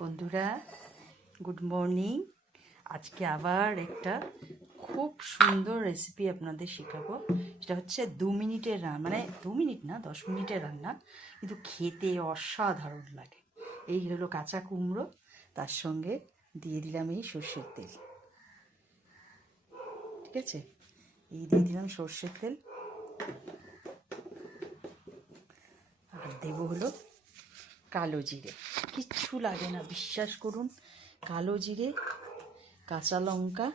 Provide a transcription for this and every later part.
বন্ধুরা, good morning. আজকে আবার একটা খুব সুন্দর রেসিপি আপনাদের শেখাবো। এটা হচ্ছে 2 মিনিটের রান্না, মানে 2 মিনিট না, 10 মিনিটের রান্না, কিন্তু খেতে অসাধারণ লাগে। এই হলো কাঁচা কুমড়ো, তার সঙ্গে দিয়ে দিলাম এই সর্ষের তেল। ঠিক আছে, এই দিয়ে দিলাম সর্ষের তেল, আর দেবো হলো কালো জিরে। কিচ্ছু লাগে না, বিশ্বাস করুন। কালো জিরে, কাঁচা লঙ্কা,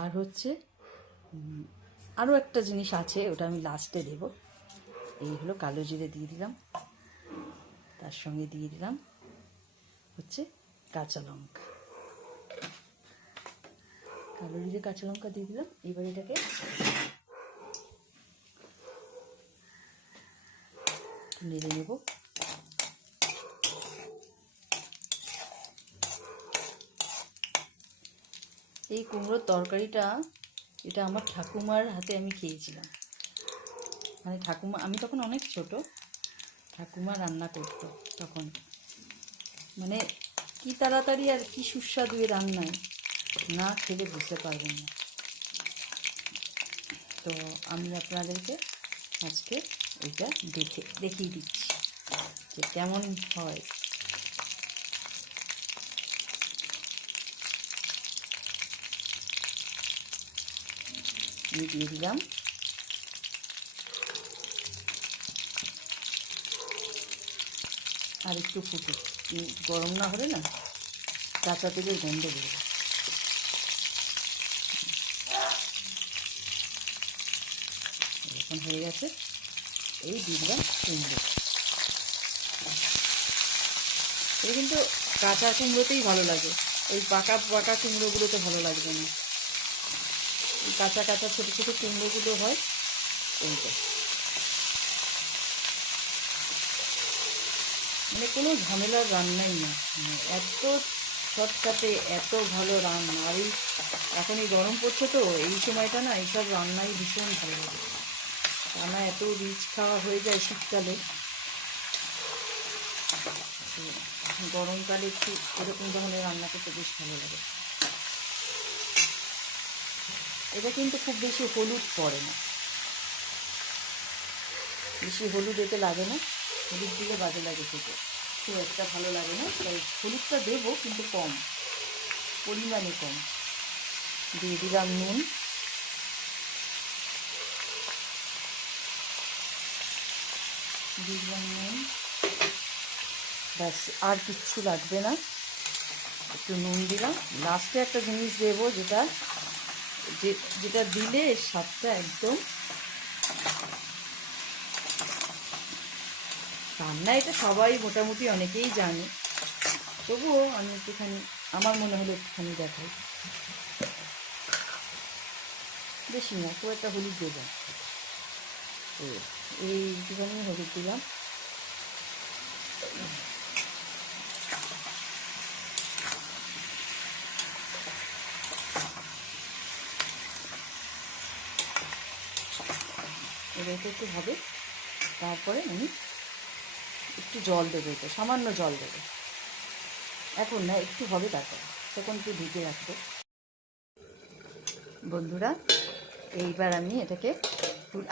আর হচ্ছে আরও একটা জিনিস আছে, ওটা আমি লাস্টে দেব। এই হলো কালো জিরে দিয়ে দিলাম, তার সঙ্গে দিয়ে দিলাম হচ্ছে কাঁচা লঙ্কা। কালো জিরে কাঁচা লঙ্কা দিয়ে দিলাম। এবার এটাকে নেড়ে নেব। এই কুমড়োর তরকারিটা, এটা আমার ঠাকুমার হাতে আমি খেয়েছিলাম। মানে ঠাকুমা, আমি তখন অনেক ছোট, ঠাকুমা রান্না করতো তখন। মানে কি তাড়াতাড়ি আর কি সুস্বাদু এ রান্নায়, না খেলে বুঝতে পারবেন না। তো আমি আপনাদেরকে আজকে এটা দেখিয়ে দিচ্ছি যে কেমন হয়। আমি দিয়ে দিলাম আর একটু ফুটে, গরম না হলে না কাঁচা তেলের গন্ধ বেরোবে। এখন হয়ে গেছে, এই দিয়ে দিলাম কুমড়ো। এটা কিন্তু কাঁচা কুমড়োতেই ভালো লাগে, ওই পাকা পাকা কুমড়োগুলোতে ভালো লাগবে না। কাঁচা কাঁচা ছোটো ছোটো কুমড়োগুলো হয় ওইটা। মানে কোনো ঝামেলার রান্নাই না, মানে এত শর্টকাটে এত ভালো রান্না। আর এই এখন এই গরম পড়ছে তো, এই সময়টা না এইসব রান্নাই ভীষণ ভালো লাগে। রান্না এত রিচ খাওয়া হয়ে যায় শীতকালে, গরমকালে একটু এরকম ধরনের রান্না করতে বেশ ভালো লাগে। এটা কিন্তু খুব বেশি হলুদ পড়ে না, বেশি হলুদ এতে লাগে না। হলুদ দিলে বাজে লাগে খেতে, খুব একটা ভালো লাগে না। তাই হলুদটা দেবো, কিন্তু কম পরিমাণে, কম। দিয়ে দিলাম নুন, দিয়ে দিলাম নুন, ব্যাস, আর কিচ্ছু লাগবে না। একটু নুন দিলাম। লাস্টে একটা জিনিস দেবো, যেটা দিলে এর স্বাদটা একদম, রান্না এটা সবাই মোটামুটি অনেকেই জানে, তবুও আমি একটুখানি, আমার মনে হলো একটুখানি দেখাই। বেশি না, খুব একটা হলুদ দেবো, এই একটুখানি হলুদ দিলাম। এবার একটু হবে, তারপরে আমি একটু জল দেবো, এটা সামান্য জল দেবো, এখন না, একটু হবে, তারপরে তখন একটু ঢেকে রাখবো। বন্ধুরা, এইবার আমি এটাকে,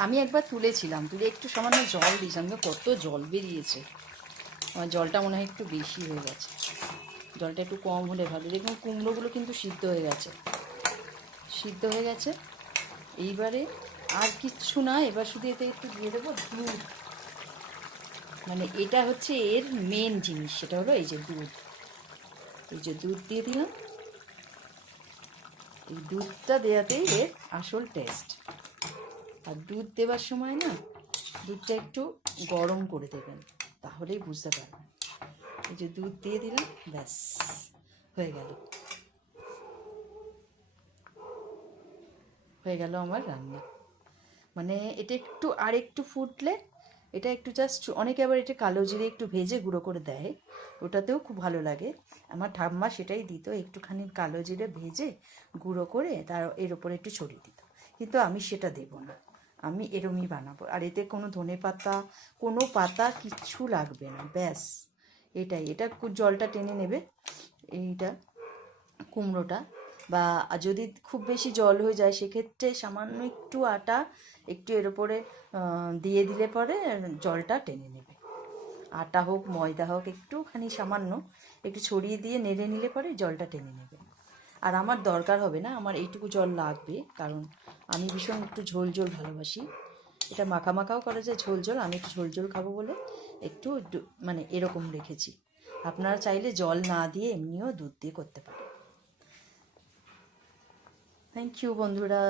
আমি একবার তুলেছিলাম, তুলে একটু সামান্য জল দিয়েছিলাম, তো কত জল বেরিয়েছে। আমার জলটা মনে হয় একটু বেশি হয়ে গেছে, জলটা একটু কম হলে ভালো। দেখুন কুমড়োগুলো কিন্তু সিদ্ধ হয়ে গেছে, সিদ্ধ হয়ে গেছে। এইবারে আর কিচ্ছু না, এবার শুধু এতে একটু দিয়ে দেবো দুধ। মানে এটা হচ্ছে এর মেন জিনিস, সেটা হলো এই যে দুধ। এই যে দুধ দিয়ে দিলাম, এই দুধটা দেওয়াতেই এর আসল টেস্ট। আর দুধ দেওয়ার সময় না, দুধটা একটু গরম করে দেবেন, তাহলেই বুঝতে পারবেন। এই যে দুধ দিয়ে দিলাম, ব্যাস হয়ে গেল, হয়ে গেল আমার রান্না। মানে এটা একটু আর একটু ফুটলে, এটা একটু জাস্ট, অনেকে আবার এটা কালো জিরে একটু ভেজে গুঁড়ো করে দেয়, ওটাতেও খুব ভালো লাগে। আমার ঠাম্মা সেটাই দিত, একটুখানি কালো জিরে ভেজে গুঁড়ো করে তার এর ওপরে একটু ছড়িয়ে দিত, কিন্তু আমি সেটা দেব না, আমি এরমই বানাবো। আর এতে কোনো ধনে পাতা, কোনো পাতা কিচ্ছু লাগবে না, ব্যাস এটা জলটা টেনে নেবে এইটা কুমড়োটা। বা যদি খুব বেশি জল হয়ে যায় সেক্ষেত্রে সামান্য একটু আটা একটু এর উপরে দিয়ে দিলে পরে জলটা টেনে নেবে। আটা হোক ময়দা হোক একটুখানি সামান্য একটু ছড়িয়ে দিয়ে নেড়ে নিলে পরে জলটা টেনে নেবে। আর আমার দরকার হবে না, আমার এইটুকু জল লাগবে, কারণ আমি ভীষণ একটু ঝোল ঝোল ভালোবাসি। এটা মাখা মাখাও করা যায় ঝোল ঝোল, আমি একটু ঝোল ঝোল খাবো বলে একটু মানে এরকম রেখেছি। আপনারা চাইলে জল না দিয়ে এমনিও দুধ দিয়ে করতে পারেন। থ্যাংক ইউ বন্ধুরা।